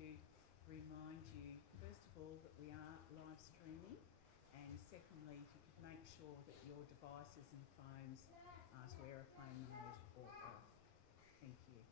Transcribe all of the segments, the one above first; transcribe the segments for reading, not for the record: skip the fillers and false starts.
to remind you, first of all, that we are live streaming, and secondly, if you could make sure that your devices and phones are to aeroplane mode or off. Thank you.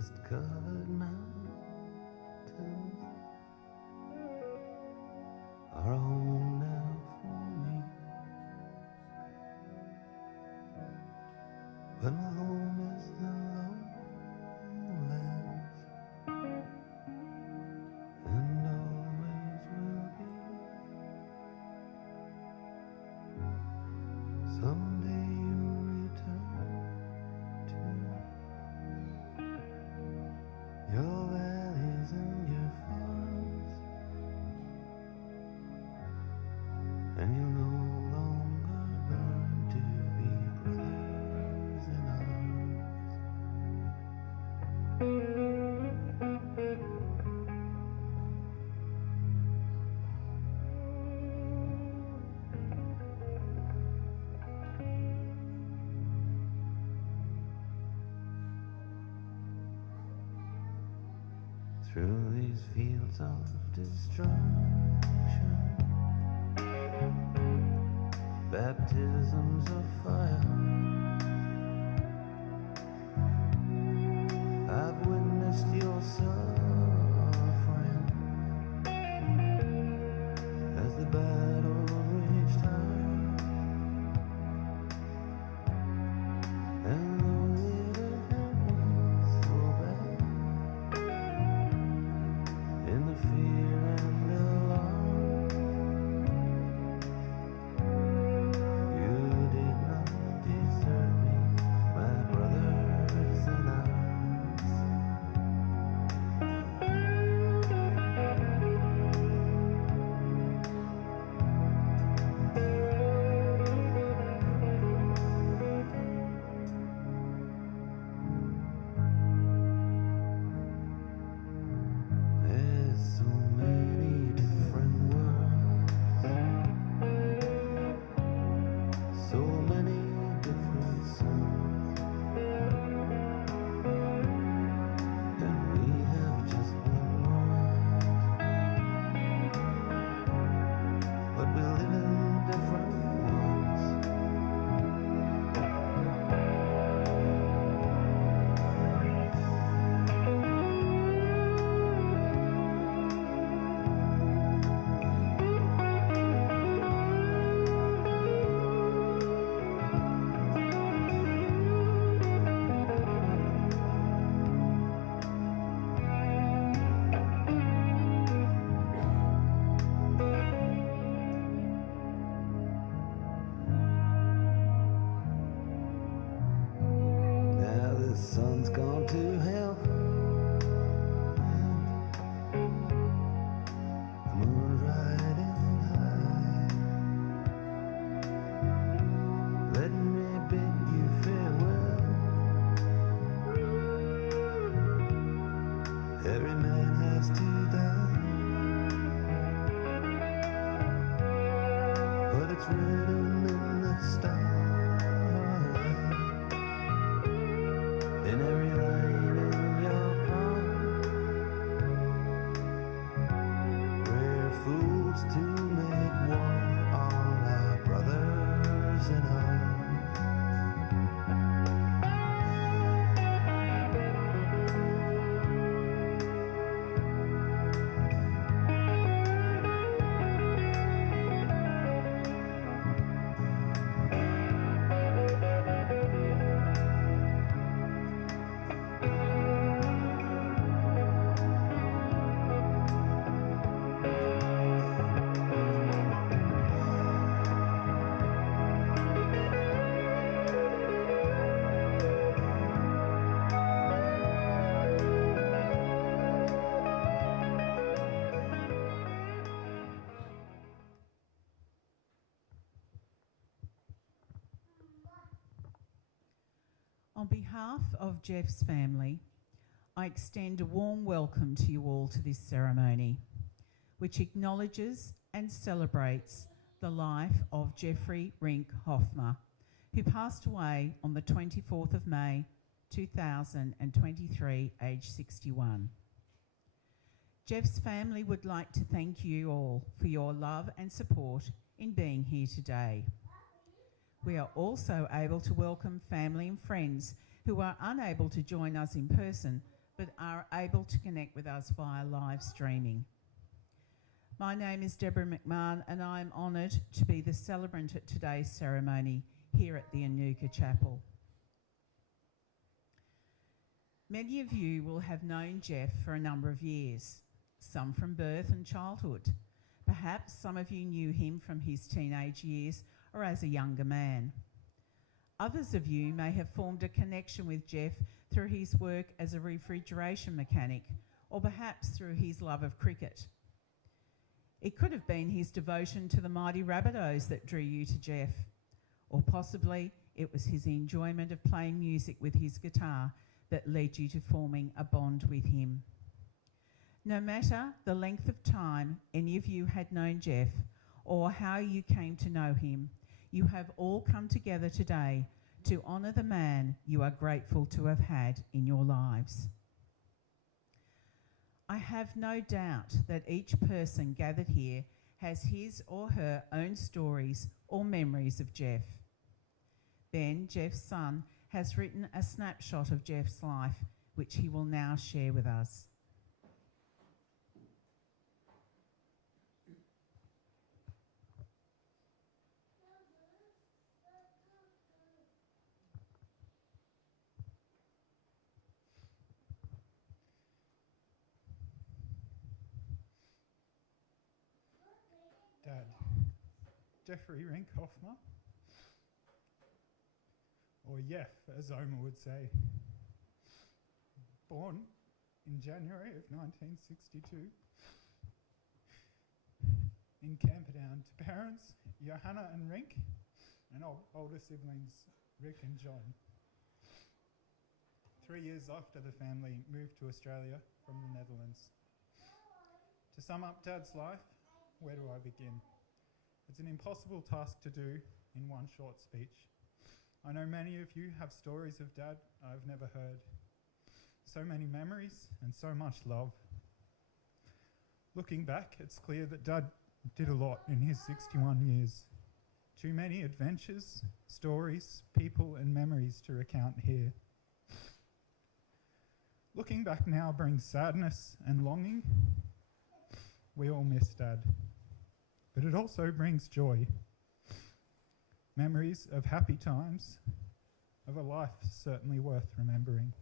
mist-covered mountains are a home now for me, but my home is the lowlands, and always will be. Someday you'll return to your valleys and your farms, and you'll no longer learn to be brothers in through these fields of destruction, baptisms of fire, I've witnessed your suffering as the battle raged high, and though it was so bad, in the fear and alarm, you did not desert me, my brothers in arms. There's so many different worlds, so many different suns, and we have just one world, but we live in different ones. Now the sun's gone to hell, the moon's riding high. Let me bid you farewell. Every man has to die. it's written in the starlight, in every line in your palm. We're fools to make war on our brothers in arms. On behalf of Jeff's family, I extend a warm welcome to you all to this ceremony, which acknowledges and celebrates the life of Jeffrey Rink Hofma, who passed away on the 24th of May 2023, aged 61. Jeff's family would like to thank you all for your love and support in being here today. We are also able to welcome family and friends who are unable to join us in person but are able to connect with us via live streaming. My name is Deborah McMahon and I am honoured to be the celebrant at today's ceremony here at the Aanukka Chapel. Many of you will have known Jeff for a number of years, some from birth and childhood. Perhaps some of you knew him from his teenage years or as a younger man. Others of you may have formed a connection with Jeff through his work as a refrigeration mechanic, or perhaps through his love of cricket. It could have been his devotion to the mighty Rabbitohs that drew you to Jeff, or possibly it was his enjoyment of playing music with his guitar that led you to forming a bond with him. No matter the length of time any of you had known Jeff or how you came to know him, you have all come together today to honour the man you are grateful to have had in your lives. I have no doubt that each person gathered here has his or her own stories or memories of Jeff. Ben, Jeff's son, has written a snapshot of Jeff's life, which he will now share with us. Dad, Jeffrey Rink Hofma, or Yef, as Oma would say. Born in January of 1962 in Camperdown to parents Johanna and Rink, and older siblings Rick and John. 3 years after the family moved to Australia from the Netherlands. To sum up Dad's life, where do I begin? It's an impossible task to do in one short speech. I know many of you have stories of Dad I've never heard. So many memories and so much love. Looking back, it's clear that Dad did a lot in his 61 years. Too many adventures, stories, people and memories to recount here. Looking back now brings sadness and longing. We all miss Dad. But it also brings joy. Memories of happy times, of a life certainly worth remembering.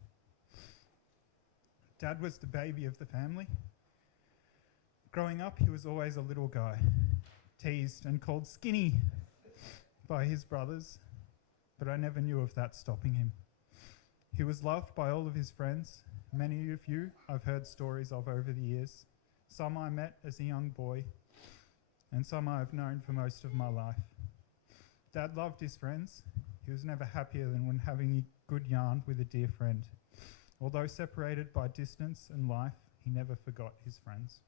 Dad was the baby of the family. Growing up, he was always a little guy, teased and called skinny by his brothers, but I never knew of that stopping him. He was loved by all of his friends. Many of you I've heard stories of over the years. Some I met as a young boy, and some I've known for most of my life. Dad loved his friends. He was never happier than when having a good yarn with a dear friend. Although separated by distance and life, he never forgot his friends.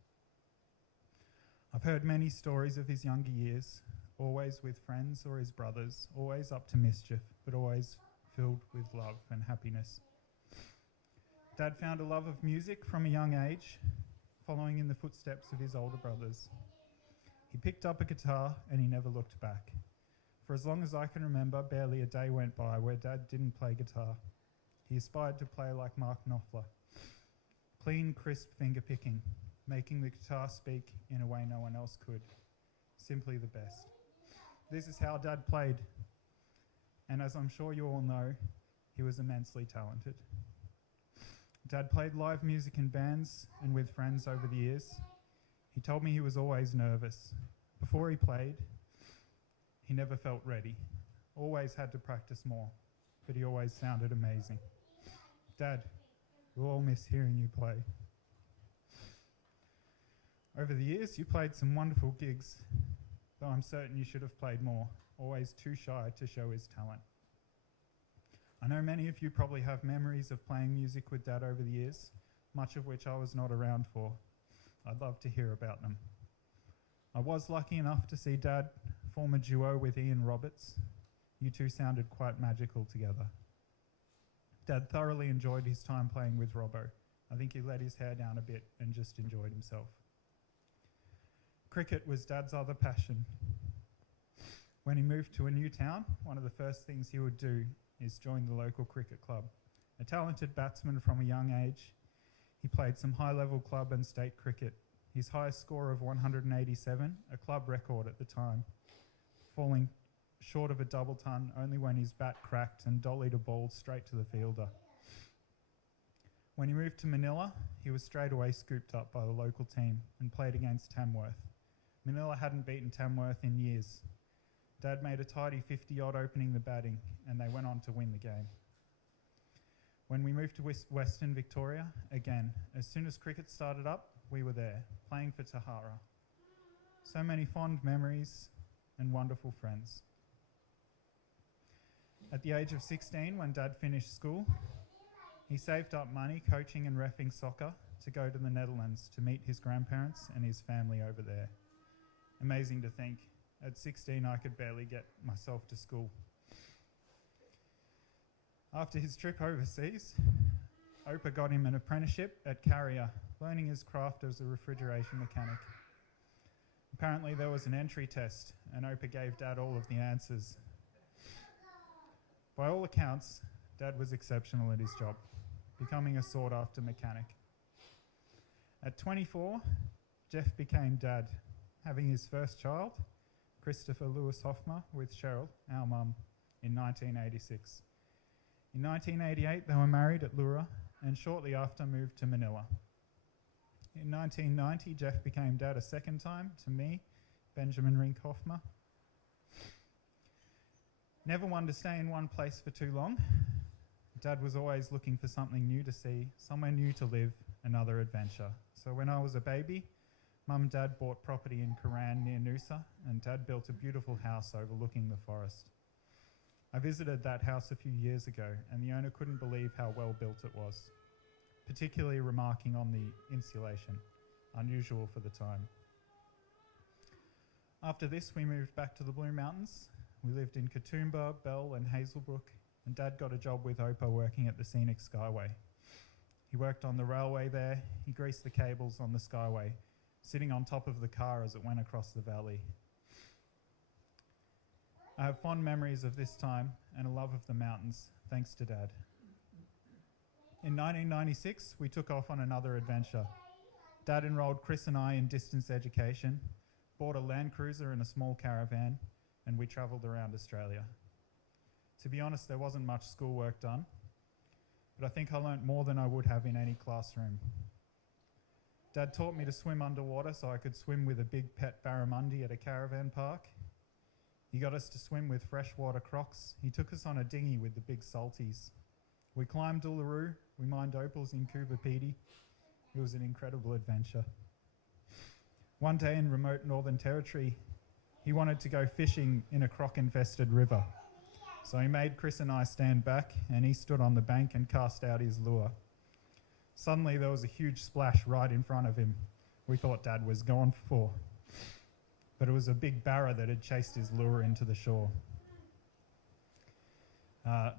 I've heard many stories of his younger years, always with friends or his brothers, always up to mischief, but always filled with love and happiness. Dad found a love of music from a young age, following in the footsteps of his older brothers. He picked up a guitar and he never looked back. For as long as I can remember, barely a day went by where Dad didn't play guitar. He aspired to play like Mark Knopfler. Clean, crisp finger picking, making the guitar speak in a way no one else could. Simply the best. This is how Dad played. And as I'm sure you all know, he was immensely talented. Dad played live music in bands and with friends over the years. He told me he was always nervous. Before he played, he never felt ready. Always had to practice more, but he always sounded amazing. Dad, we'll all miss hearing you play. Over the years, you played some wonderful gigs, though I'm certain you should have played more, always too shy to show his talent. I know many of you probably have memories of playing music with Dad over the years, much of which I was not around for. I'd love to hear about them. I was lucky enough to see Dad form a duo with Ian Roberts. You two sounded quite magical together. Dad thoroughly enjoyed his time playing with Robbo. I think he let his hair down a bit and just enjoyed himself. Cricket was Dad's other passion. When he moved to a new town, one of the first things he would do is join the local cricket club. A talented batsman from a young age, he played some high-level club and state cricket. His highest score of 187, a club record at the time, falling short of a double ton only when his bat cracked and dollied a ball straight to the fielder. When he moved to Manila, he was straight away scooped up by the local team and played against Tamworth. Manila hadn't beaten Tamworth in years. Dad made a tidy 50-odd opening the batting, and they went on to win the game. When we moved to Western Victoria, again, as soon as cricket started up, we were there, playing for Tahara. So many fond memories and wonderful friends. At the age of 16, when Dad finished school, he saved up money coaching and reffing soccer to go to the Netherlands to meet his grandparents and his family over there. Amazing to think, at 16 I could barely get myself to school. After his trip overseas, Opa got him an apprenticeship at Carrier, learning his craft as a refrigeration mechanic. Apparently there was an entry test and Opa gave Dad all of the answers. By all accounts, Dad was exceptional at his job, becoming a sought-after mechanic. At 24, Jeff became Dad, having his first child, Christopher Lewis Hofma, with Cheryl, our mum, in 1986. In 1988, they were married at Lura and shortly after moved to Manila. In 1990, Jeff became Dad a second time to me, Benjamin Rink Hofma. Never one to stay in one place for too long. Dad was always looking for something new to see, somewhere new to live, another adventure. So when I was a baby, Mum and Dad bought property in Koran near Noosa, and Dad built a beautiful house overlooking the forest. I visited that house a few years ago, and the owner couldn't believe how well built it was, particularly remarking on the insulation, unusual for the time. After this, we moved back to the Blue Mountains. We lived in Katoomba, Bell and Hazelbrook, and Dad got a job with Opa working at the Scenic Skyway. He worked on the railway there. He greased the cables on the Skyway, sitting on top of the car as it went across the valley. I have fond memories of this time and a love of the mountains, thanks to Dad. In 1996, we took off on another adventure. Dad enrolled Chris and I in distance education, bought a Land Cruiser and a small caravan, and we travelled around Australia. To be honest, there wasn't much schoolwork done, but I think I learnt more than I would have in any classroom. Dad taught me to swim underwater so I could swim with a big pet barramundi at a caravan park. He got us to swim with freshwater crocs. He took us on a dinghy with the big salties. We climbed Uluru. We mined opals in Kubapidi. It was an incredible adventure. One day in remote Northern Territory, he wanted to go fishing in a croc-infested river. So he made Chris and I stand back, and he stood on the bank and cast out his lure. Suddenly there was a huge splash right in front of him. We thought Dad was gone for. but it was a big barra that had chased his lure into the shore.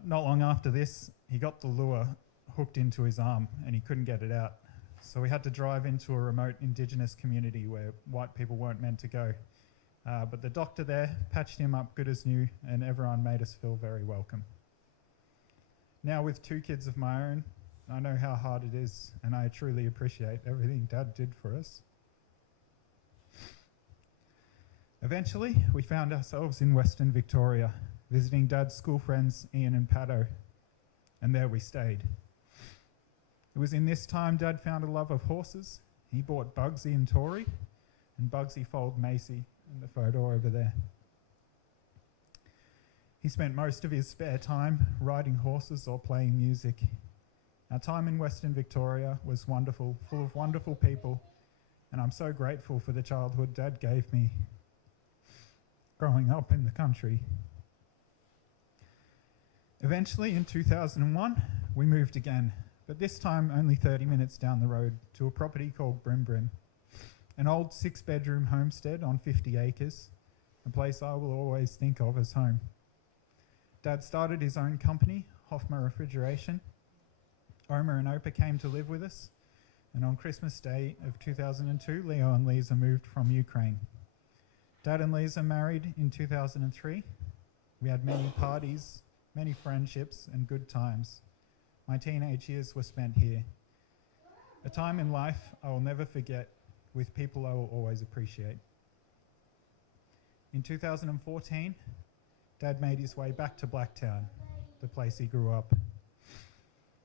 Not long after this, he got the lure hooked into his arm and he couldn't get it out. So we had to drive into a remote Indigenous community where white people weren't meant to go. But the doctor there patched him up good as new, and everyone made us feel very welcome. Now with 2 kids of my own, I know how hard it is, and I truly appreciate everything Dad did for us. Eventually, we found ourselves in Western Victoria, visiting Dad's school friends Ian and Paddo, and there we stayed. It was in this time Dad found a love of horses. He bought Bugsy and Tori, and Bugsy foaled Macy in the photo over there. He spent most of his spare time riding horses or playing music. Our time in Western Victoria was wonderful, full of wonderful people, and I'm so grateful for the childhood Dad gave me growing up in the country. Eventually, in 2001, we moved again, but this time only 30 minutes down the road to a property called Brimbrim, an old 6-bedroom homestead on 50 acres, a place I will always think of as home. Dad started his own company, Hofma Refrigeration. Oma and Opa came to live with us, and on Christmas Day of 2002, Leo and Lisa moved from Ukraine. Dad and Lisa married in 2003. We had many parties, many friendships, and good times. My teenage years were spent here. A time in life I will never forget, with people I will always appreciate. In 2014, Dad made his way back to Blacktown, the place he grew up.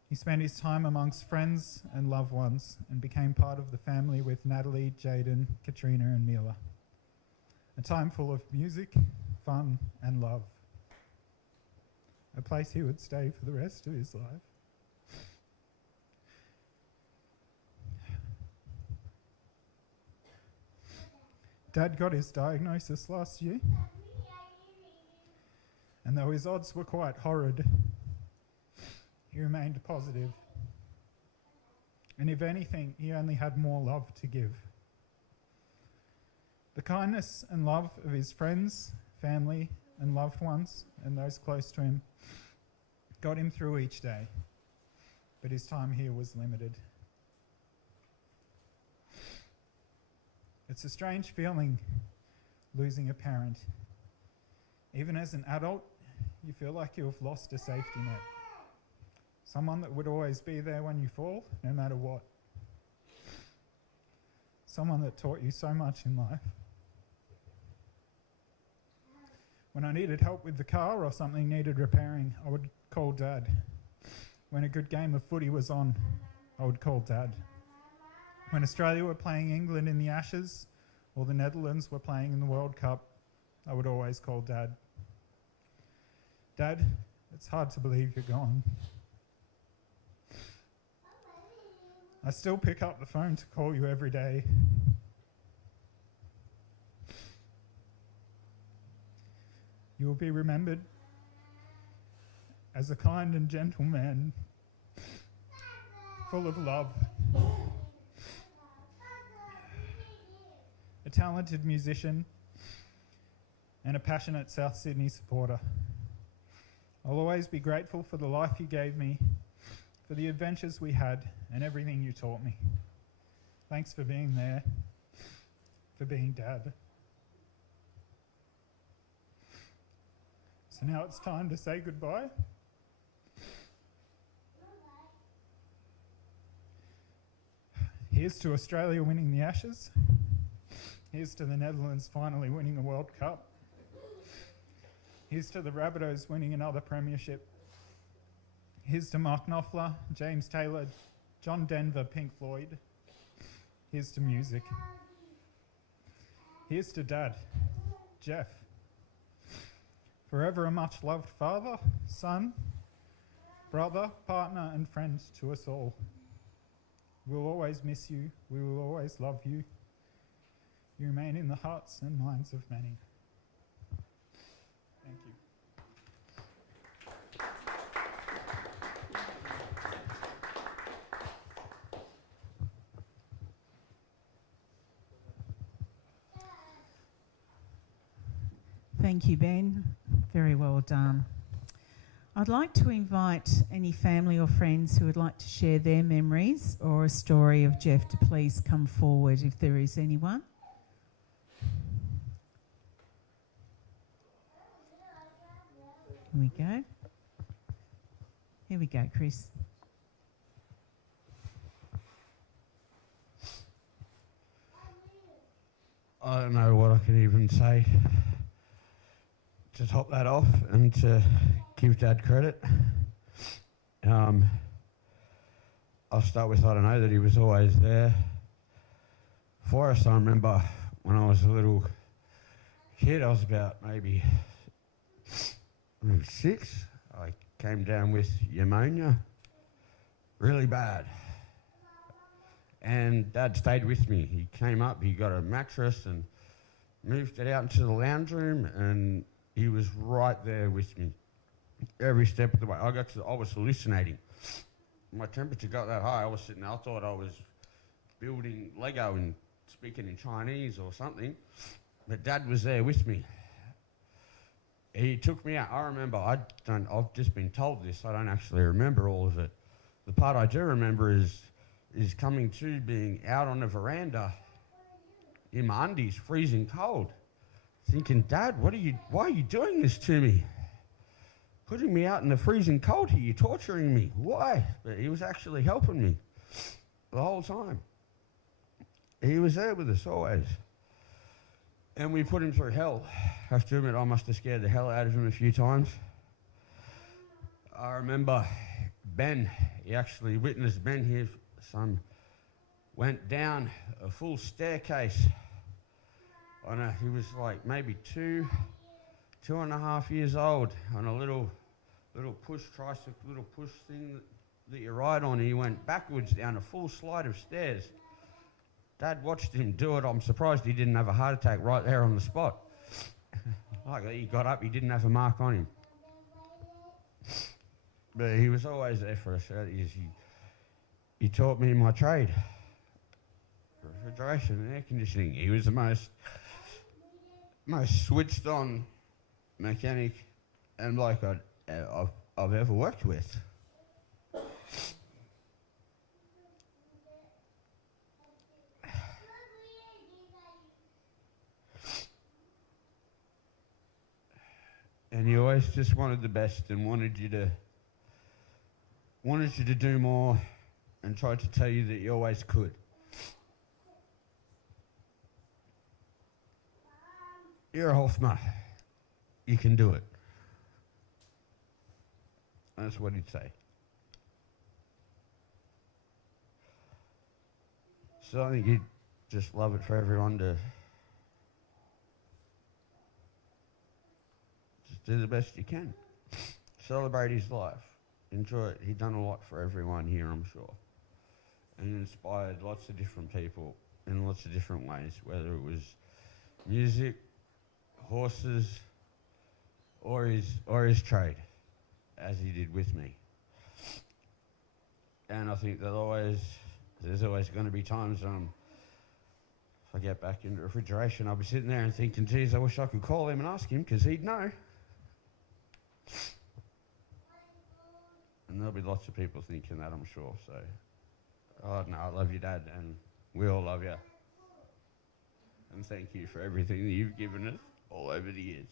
He spent his time amongst friends and loved ones and became part of the family with Natalie, Jaden, Katrina and Mila. A time full of music, fun and love. A place he would stay for the rest of his life. Dad got his diagnosis last year, and though his odds were quite horrid, he remained positive. And if anything, he only had more love to give. The kindness and love of his friends, family, and loved ones, and those close to him, got him through each day. But his time here was limited. It's a strange feeling, losing a parent. Even as an adult, you feel like you have lost a safety net. Someone that would always be there when you fall, no matter what. Someone that taught you so much in life. When I needed help with the car or something needed repairing, I would call Dad. When a good game of footy was on, I would call Dad. When Australia were playing England in the Ashes or the Netherlands were playing in the World Cup, I would always call Dad. Dad, it's hard to believe you're gone. I still pick up the phone to call you every day. You will be remembered as a kind and gentle man, full of love, a talented musician, and a passionate South Sydney supporter. I'll always be grateful for the life you gave me, for the adventures we had, and everything you taught me. Thanks for being there, for being Dad. So now it's time to say goodbye. Here's to Australia winning the Ashes. Here's to the Netherlands finally winning a World Cup. Here's to the Rabbitohs winning another premiership. Here's to Mark Knopfler, James Taylor, John Denver, Pink Floyd. Here's to music. Here's to Dad, Jeff. Forever a much-loved father, son, brother, partner and friend to us all. We'll always miss you. We will always love you. You remain in the hearts and minds of many. Thank you. Thank you, Ben. Very well done. I'd like to invite any family or friends who would like to share their memories or a story of Jeff to please come forward if there is anyone. Here we go. Here we go, Chris. I don't know what I can even say to top that off and to give Dad credit. I'll start with, I don't know, that he was always there for us. I remember when I was a little kid, I was about maybe 6. I came down with pneumonia, really bad. And Dad stayed with me. He came up, he got a mattress and moved it out into the lounge room, and he was right there with me every step of the way. I was hallucinating. My temperature got that high. I was sitting there, I thought I was building Lego and speaking in Chinese or something. But Dad was there with me. He took me out. I remember, I've just been told this, I don't actually remember all of it. The part I do remember is coming to being out on the veranda in my undies, freezing cold, thinking, Dad, why are you doing this to me? Putting me out in the freezing cold here, you're torturing me. Why? But he was actually helping me the whole time. He was there with us always. And we put him through hell. I have to admit, I must have scared the hell out of him a few times. I remember Ben, he actually witnessed Ben here, son, went down a full staircase. He was like maybe 2.5 years old on a little push tricycle, little push thing that you ride on. He went backwards down a full flight of stairs. Dad watched him do it. I'm surprised he didn't have a heart attack right there on the spot. Like he got up, he didn't have a mark on him. But he was always there for us. He taught me my trade, refrigeration and air conditioning. He was the most switched on mechanic and bloke I've ever worked with. And he always just wanted the best and wanted you to do more and tried to tell you that you always could. You're a Hofma. You can do it. That's what he'd say. So I think he'd just love it for everyone to just do the best you can. Celebrate his life. Enjoy it. He'd done a lot for everyone here, I'm sure. And inspired lots of different people in lots of different ways, whether it was music, horses, or his trade, as he did with me. And I think there's always going to be times if I get back into refrigeration, I'll be sitting there and thinking, geez, I wish I could call him and ask him, because he'd know. And there'll be lots of people thinking that, I'm sure. So, oh no, I love you, Dad, and we all love you. And thank you for everything that you've given us all over the years.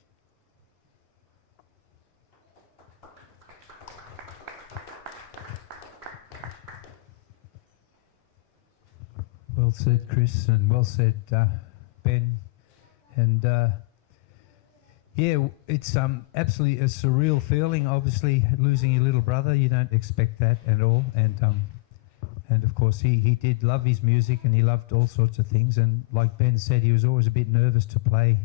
Well said, Chris, and well said, Ben. And yeah, it's absolutely a surreal feeling. Obviously, losing your little brother, you don't expect that at all. And of course, he did love his music, and he loved all sorts of things. And like Ben said, he was always a bit nervous to play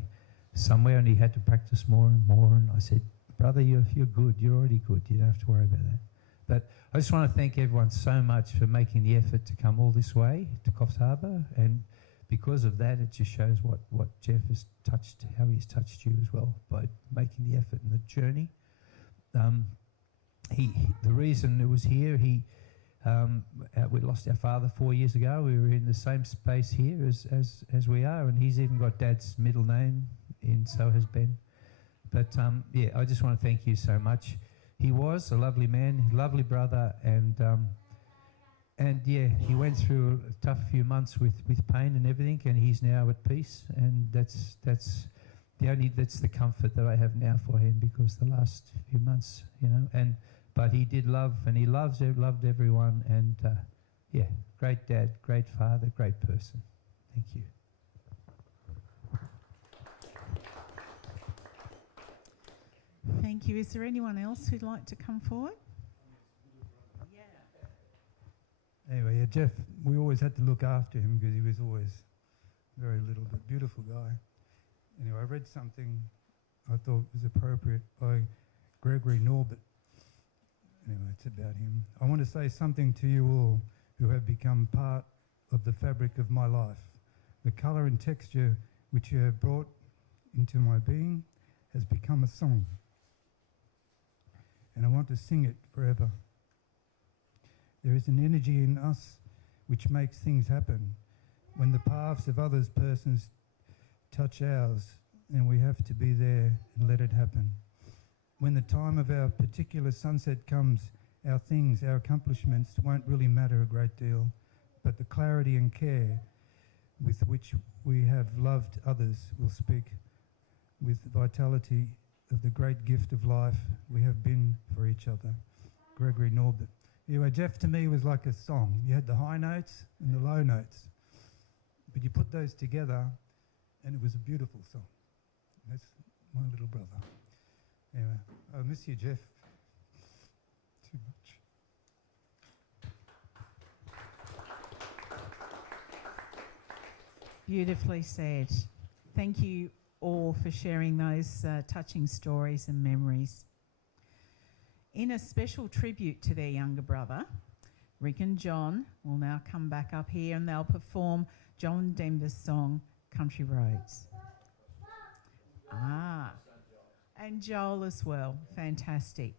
somewhere, and he had to practice more and more. And I said, brother, you're good. You're already good. You don't have to worry about that. But I just want to thank everyone so much for making the effort to come all this way to Coffs Harbour, and because of that, it just shows what Jeff has touched, how he's touched you as well by making the effort and the journey. The reason it was here, we lost our father 4 years ago. We were in the same space here as we are, and he's even got Dad's middle name in, so has Ben. But yeah, I just want to thank you so much. He was a lovely man, lovely brother, and yeah, he went through a tough few months with pain and everything, and he's now at peace, and that's the comfort that I have now for him, because the last few months, but he did love, and he loved everyone, and yeah, great dad, great father, great person. Thank you. Thank you. Is there anyone else who'd like to come forward? Yeah. Anyway, yeah, Jeff, we always had to look after him because he was always very little but beautiful guy. Anyway, I read something I thought was appropriate by Gregory Norbert. Anyway, it's about him. I want to say something to you all who have become part of the fabric of my life. The colour and texture which you have brought into my being has become a song, and I want to sing it forever. There is an energy in us which makes things happen. When the paths of others persons touch ours, and we have to be there and let it happen. When the time of our particular sunset comes, our things, our accomplishments won't really matter a great deal, but the clarity and care with which we have loved others will speak with vitality of the great gift of life we have been for each other. Gregory Norbert. Anyway, Jeff to me was like a song. You had the high notes and the low notes, but you put those together and it was a beautiful song. That's my little brother. Anyway, I miss you, Jeff. Too much. Beautifully said. Thank you all for sharing those touching stories and memories. In a special tribute to their younger brother, Rick and John will now come back up here and they'll perform John Denver's song, Country Roads. Ah, and Joel as well. Fantastic.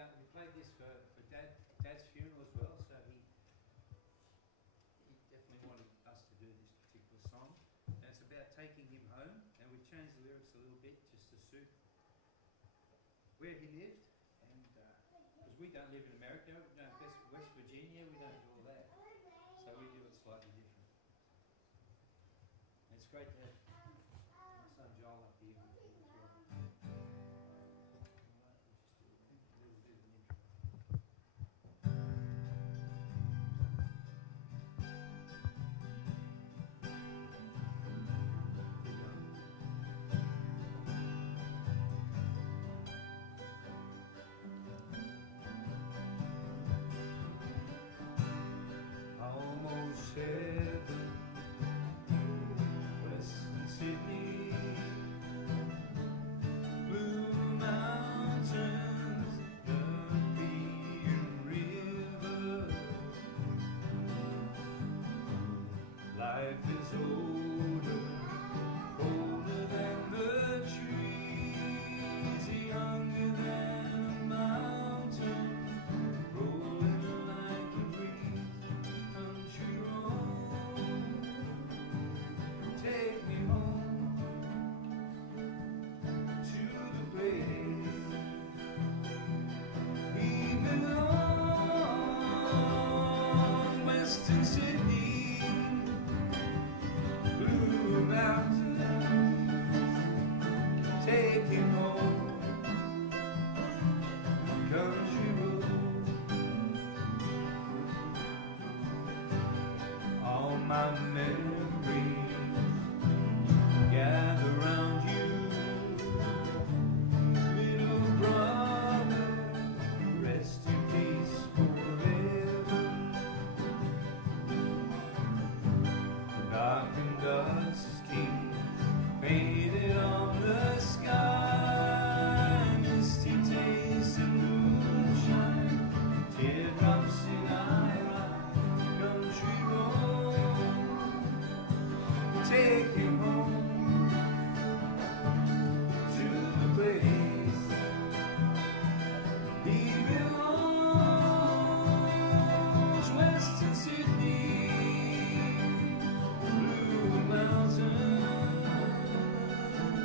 We played this for Dad's funeral as well, so he definitely wanted us to do this particular song. And it's about taking him home, and we changed the lyrics a little bit just to suit where he lived, and because we don't live in America, we don't West Virginia, we don't do all that, so we do it slightly different. And it's great to have my son Joel up here with you as well. Almost heaven, western my memories gather round you, little brother, rest in peace forever. Dark and dusty, faded on the sky, misty taste of moonshine, teardrops in our eyes, country road, take him home to the place he belongs, Western Sydney, Blue Mountain,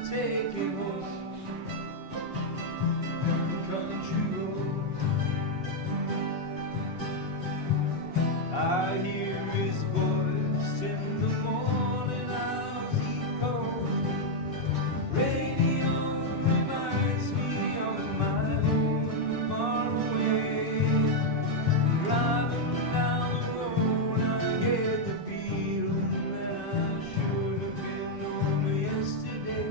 take him home, country road. I hear his voice in the morning hours, he calls me. Radio reminds me of my home far away. Driving down the road, I get the feeling that I should have been home yesterday.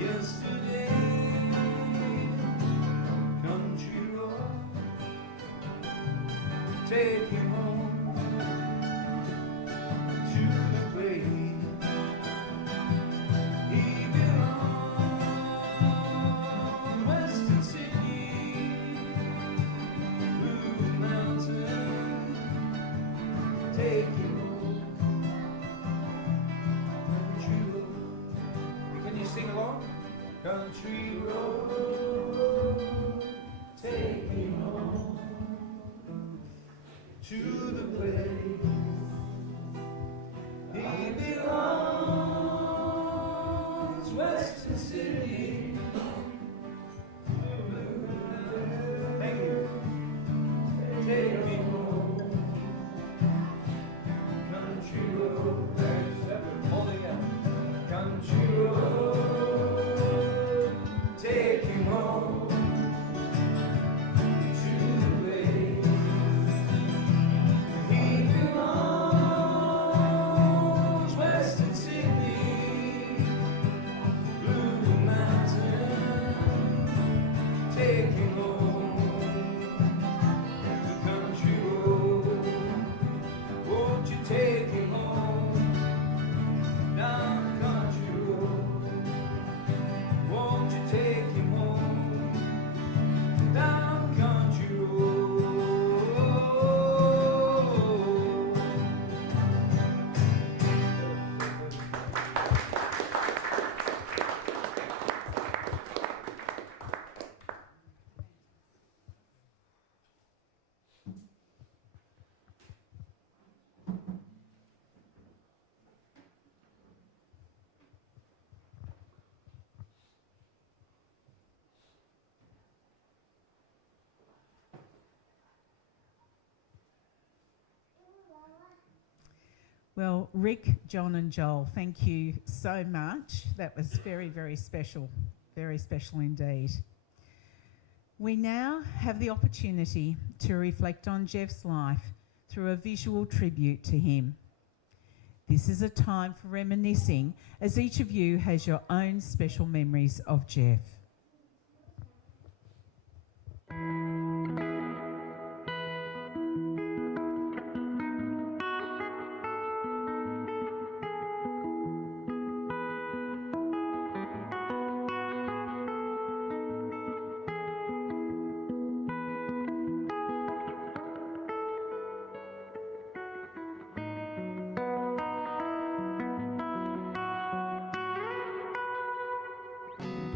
Yesterday, country road, take him home to the place he belongs, Western Sydney, Blue Mountain, take him home, country road. Can you sing along? Country road, take me home to the place he belongs, Western City. Thank you. Take me home, country road. Holding out, country road, take him home to the place he belongs, Western Sydney, Blue Mountain, take him home, the country road, won't you take him home, down the country road, won't you take him home, down the country road. Well, Rick, John and Joel, thank you so much. That was very, very special indeed. We now have the opportunity to reflect on Jeff's life through a visual tribute to him. This is a time for reminiscing, as each of you has your own special memories of Jeff.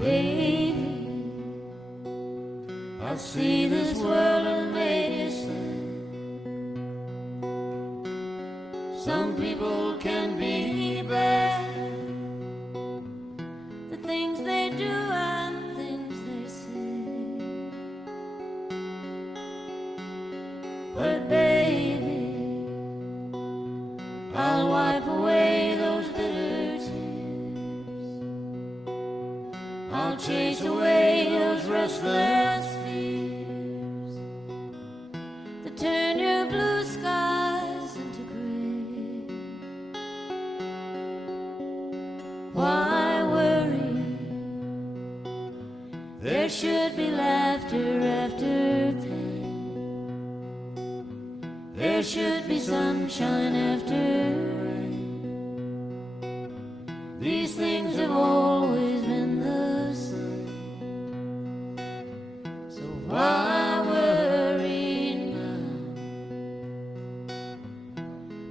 Baby, I see this world and made it sad. Some people can be bad, the things they do and the things they say. But baby, I'll wipe away those bitter tears. I'll chase away those restless fears that turn your blue skies into gray. There should be sunshine after rain. These things have always been the same. So why worry now?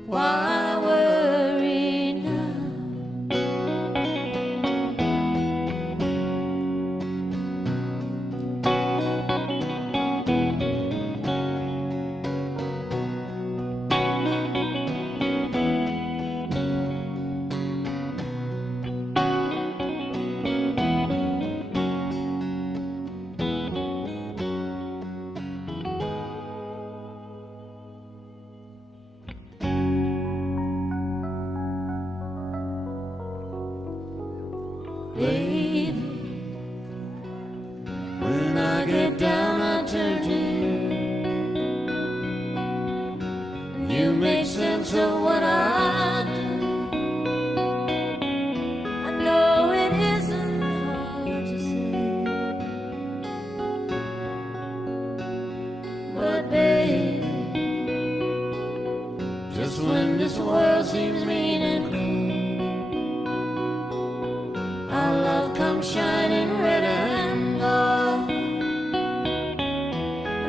Why worry now? Baby, when I get down I turn to you. You make sense of what I do. I know it isn't hard to say, but baby, just when this world seems mean and cruel, our love comes shining red and gold,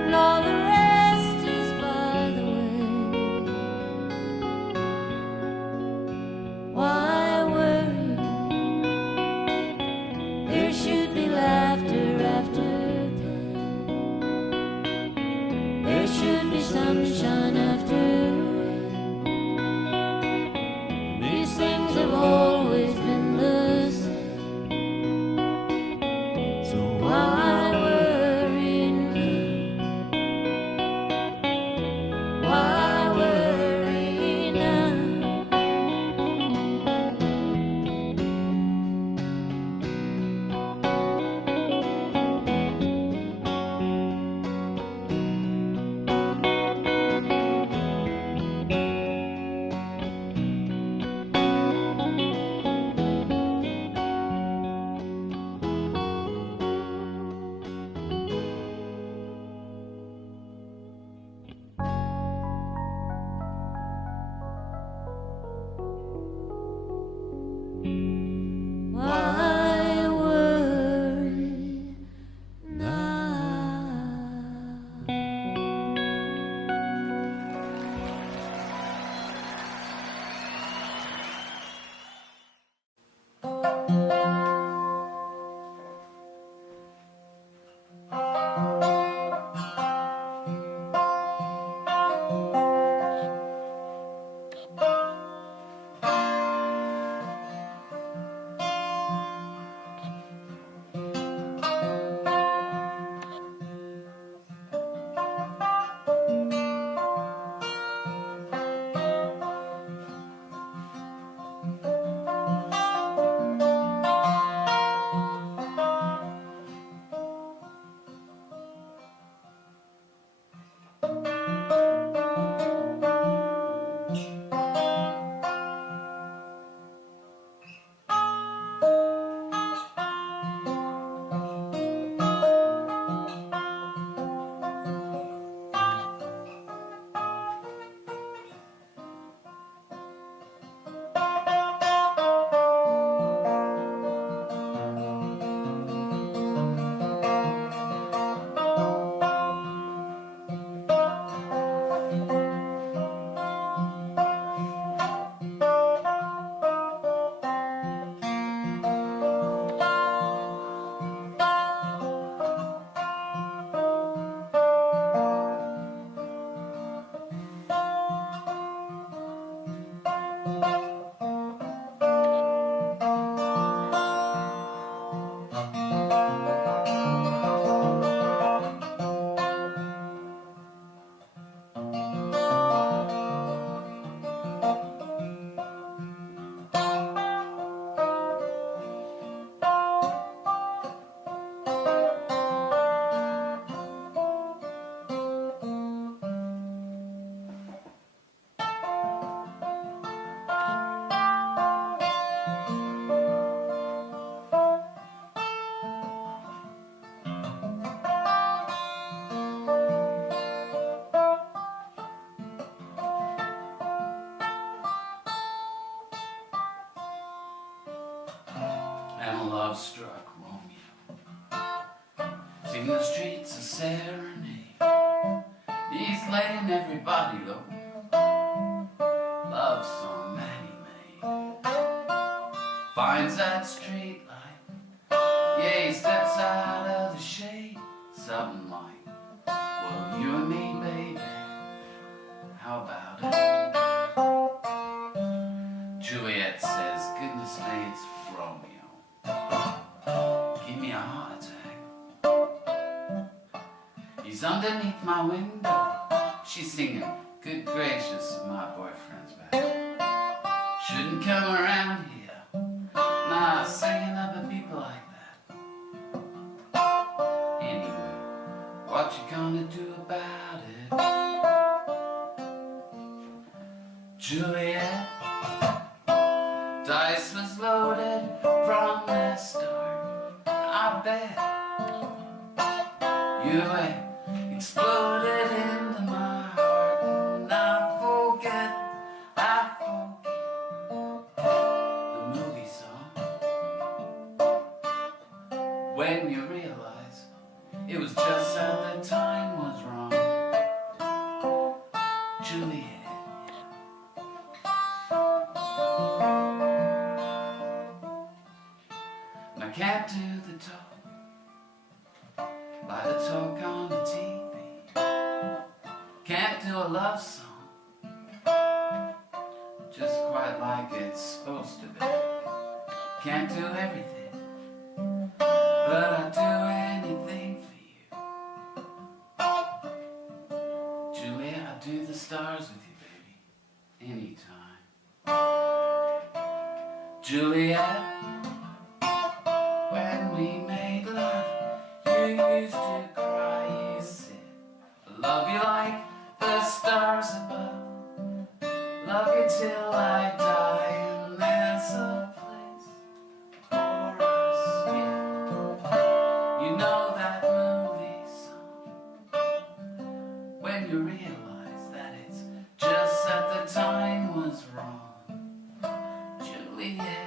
and all the rest is by the way. Why worry? There should be laughter after pain. There should be sunshine after rain. These things have always been the same. So why worry now? Why worry now? love-struck Romeo, sing the streets a serenade. He's laying everybody low, love song that he made. Finds that street light, yeah, he steps out of the shade. Something like, well, you and me, baby, how about it? Juliet says, goodness me, it's Romeo. Give me a heart attack. He's underneath my window. She's singing, good gracious, my boyfriend's back. Shouldn't come around here, nah, singing other people like that. Anyway, what you gonna do about it? Juliet, dice was loaded from the start. I bet you exploded into my heart, and I forget the movie song. When you realize it was just that the time was wrong. Juliet. I can't do the talk like the talk on the TV. Can't do a love song just quite like it's supposed to be. Can't do everything, but I'd do anything for you. Julia, I'd do the stars with you, baby, anytime. Juliet, when we made love, you used to cry, you said, I love you like the stars above, love you till I die, and there's a place for us yet. You know that movie song, when you realize that it's just that the time was wrong. Juliet.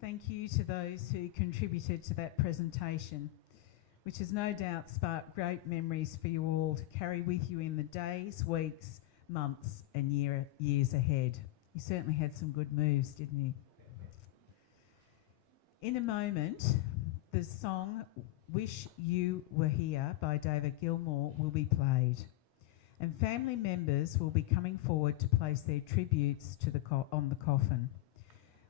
Thank you to those who contributed to that presentation, which has no doubt sparked great memories for you all to carry with you in the days, weeks, months and years ahead. You certainly had some good moves, didn't you? In a moment, the song Wish You Were Here by David Gilmour will be played, and family members will be coming forward to place their tributes to on the coffin.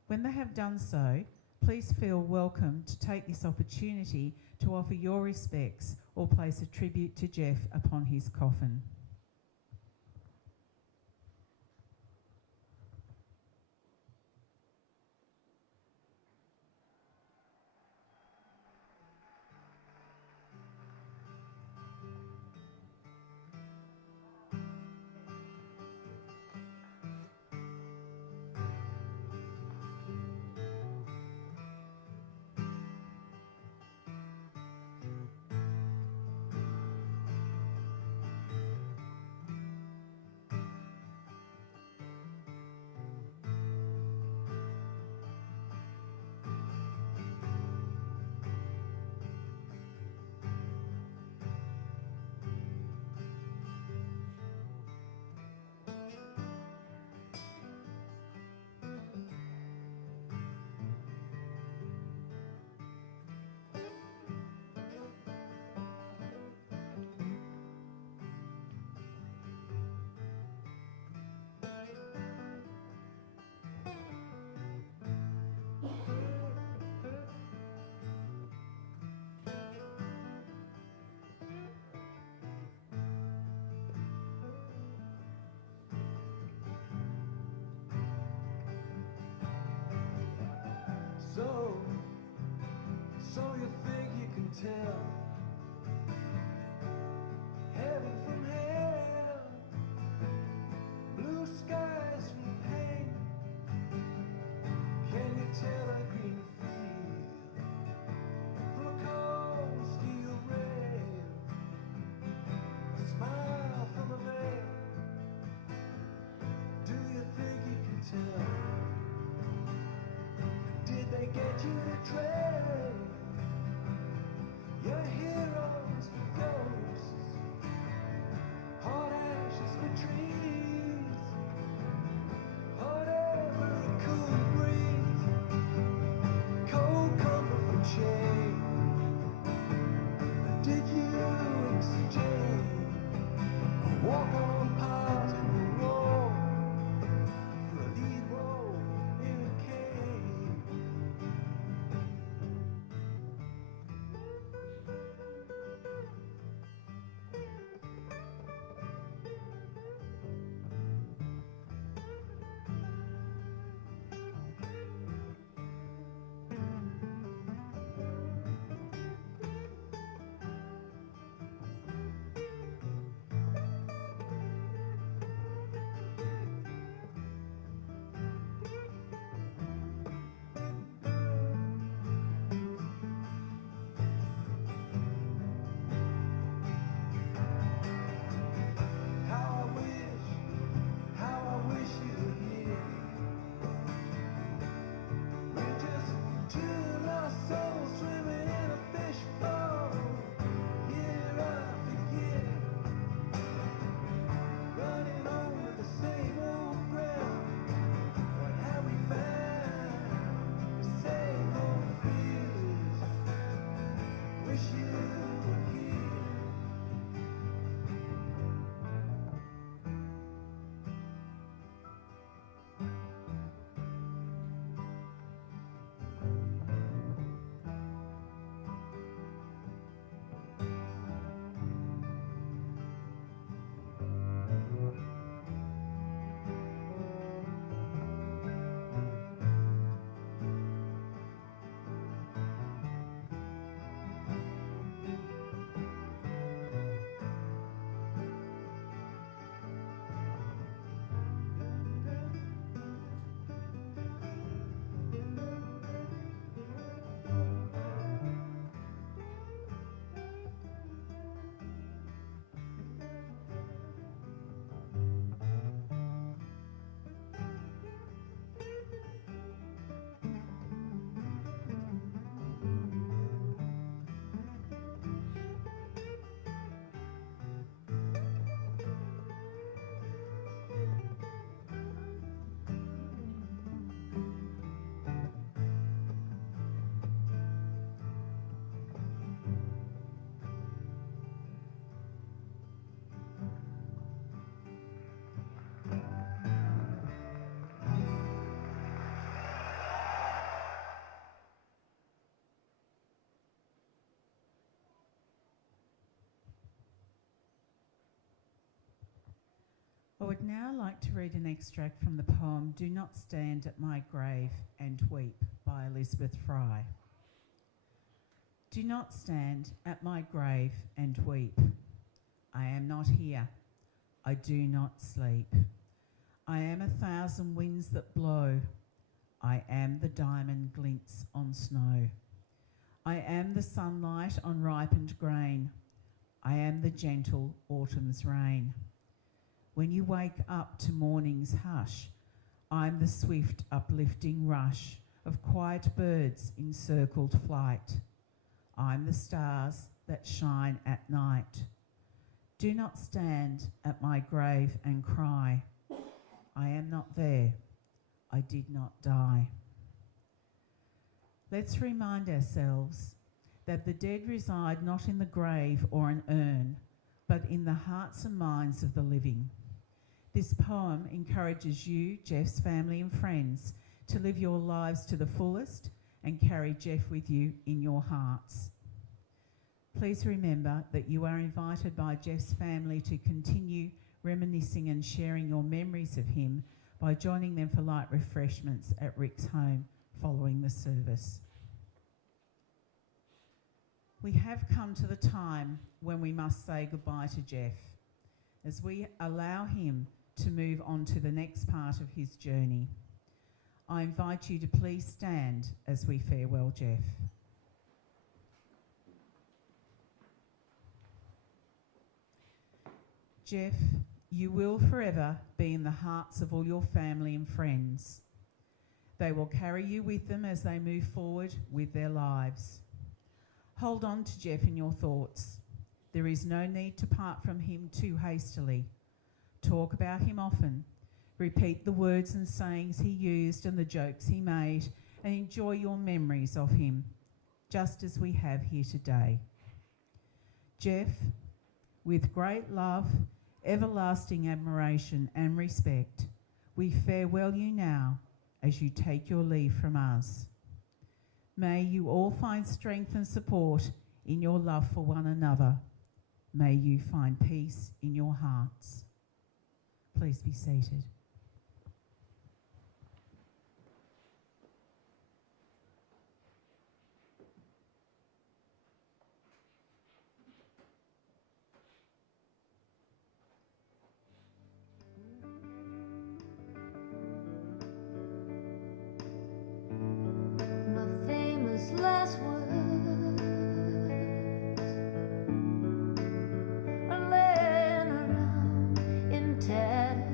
When they have done so, please feel welcome to take this opportunity to offer your respects or place a tribute to Jeff upon his coffin. tell heaven from hell, blue skies from pain. Can you tell a green field from a cold steel rail? A smile from a veil. Do you think you can tell? Did they get you to trade your heroes for ghosts, hot ashes for trees, whatever a cool breeze, cold comfort for change? Did you exchange a walk-on part in the wall for a lead role in a cave? How I wish you were here. We're just two lost souls swimming in a fishbowl, year after year, running over the same old ground. What have we found? The same old fears. Wish you were here. I would now like to read an extract from the poem Do Not Stand at My Grave and Weep by Elizabeth Fry. Do not stand at my grave and weep. I am not here. I do not sleep. I am 1,000 winds that blow. I am the diamond glints on snow. I am the sunlight on ripened grain. I am the gentle autumn's rain. When you wake up to morning's hush, I'm the swift uplifting rush of quiet birds in circled flight. I'm the stars that shine at night. Do not stand at my grave and cry. I am not there. I did not die. Let's remind ourselves that the dead reside not in the grave or an urn, but in the hearts and minds of the living. This poem encourages you, Jeff's family and friends, to live your lives to the fullest and carry Jeff with you in your hearts. Please remember that you are invited by Jeff's family to continue reminiscing and sharing your memories of him by joining them for light refreshments at Rick's home following the service. We have come to the time when we must say goodbye to Jeff, as we allow him to move on to the next part of his journey. I invite you to please stand as we farewell Jeff. Jeff, you will forever be in the hearts of all your family and friends. They will carry you with them as they move forward with their lives. Hold on to Jeff in your thoughts. There is no need to part from him too hastily. Talk about him often. Repeat the words and sayings he used and the jokes he made, and enjoy your memories of him, just as we have here today. Jeff, with great love, everlasting admiration and respect, we farewell you now as you take your leave from us. May you all find strength and support in your love for one another. May you find peace in your hearts. Please be seated. My famous last words are laying around in tatters,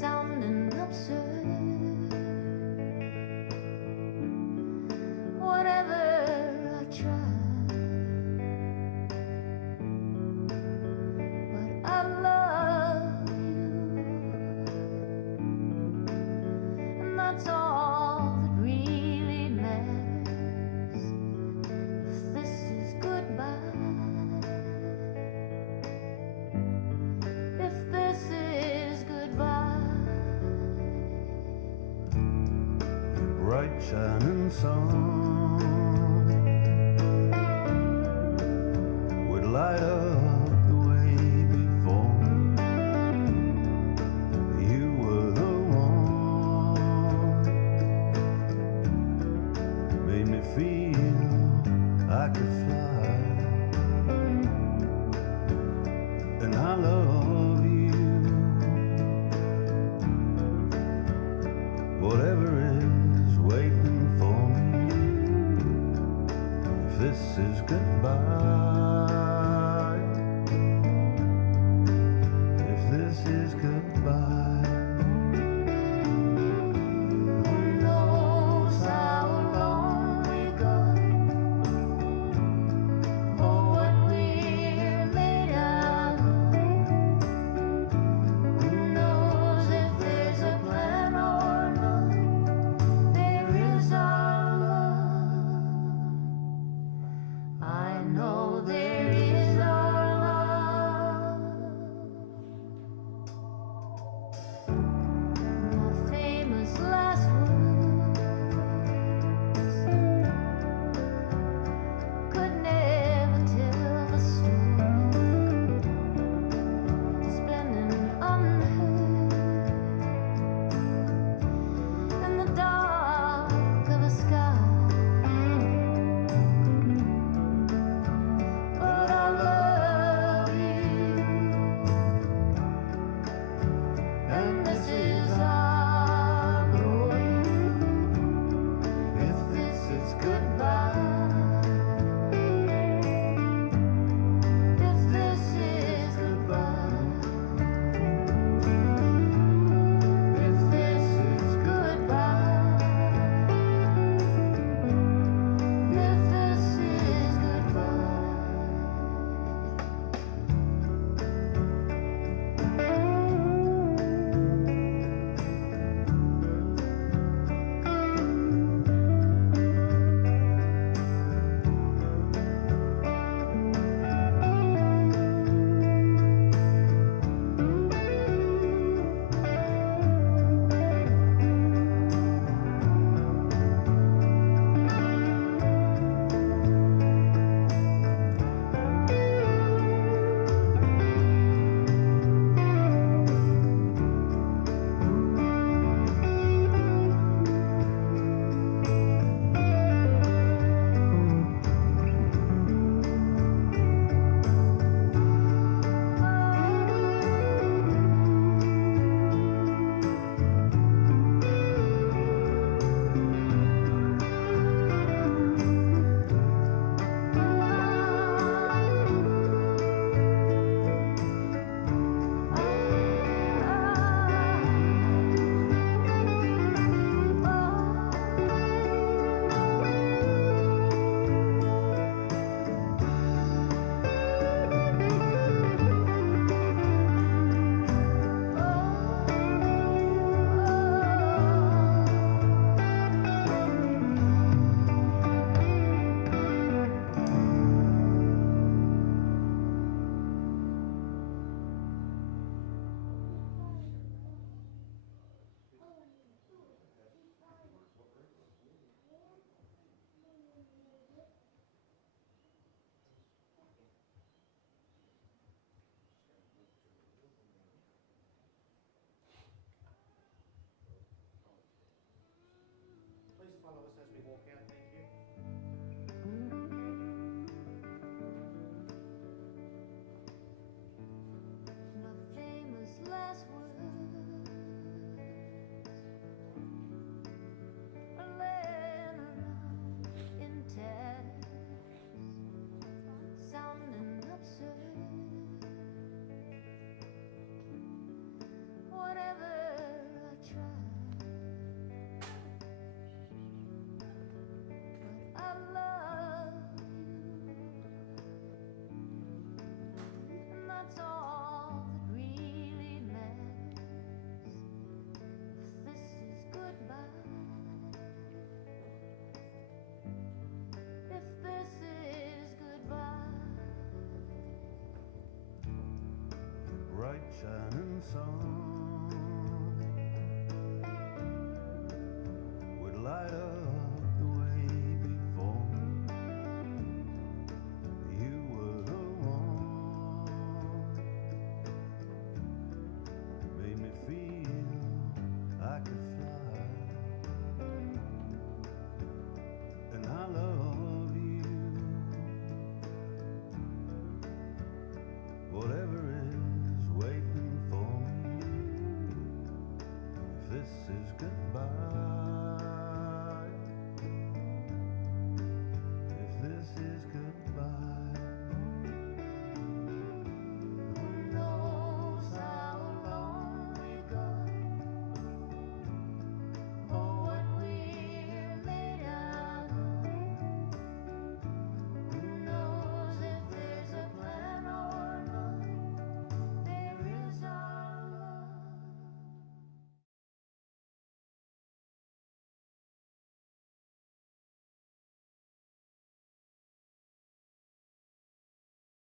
sounding absurd. Whatever I try, but I love you, and that's all that really matters. If this is goodbye, if this is goodbye. Bright shining sun would light up the way before. You were the one, made me feel I could fly, and I love you. Whatever is waiting for me, shining sun would light up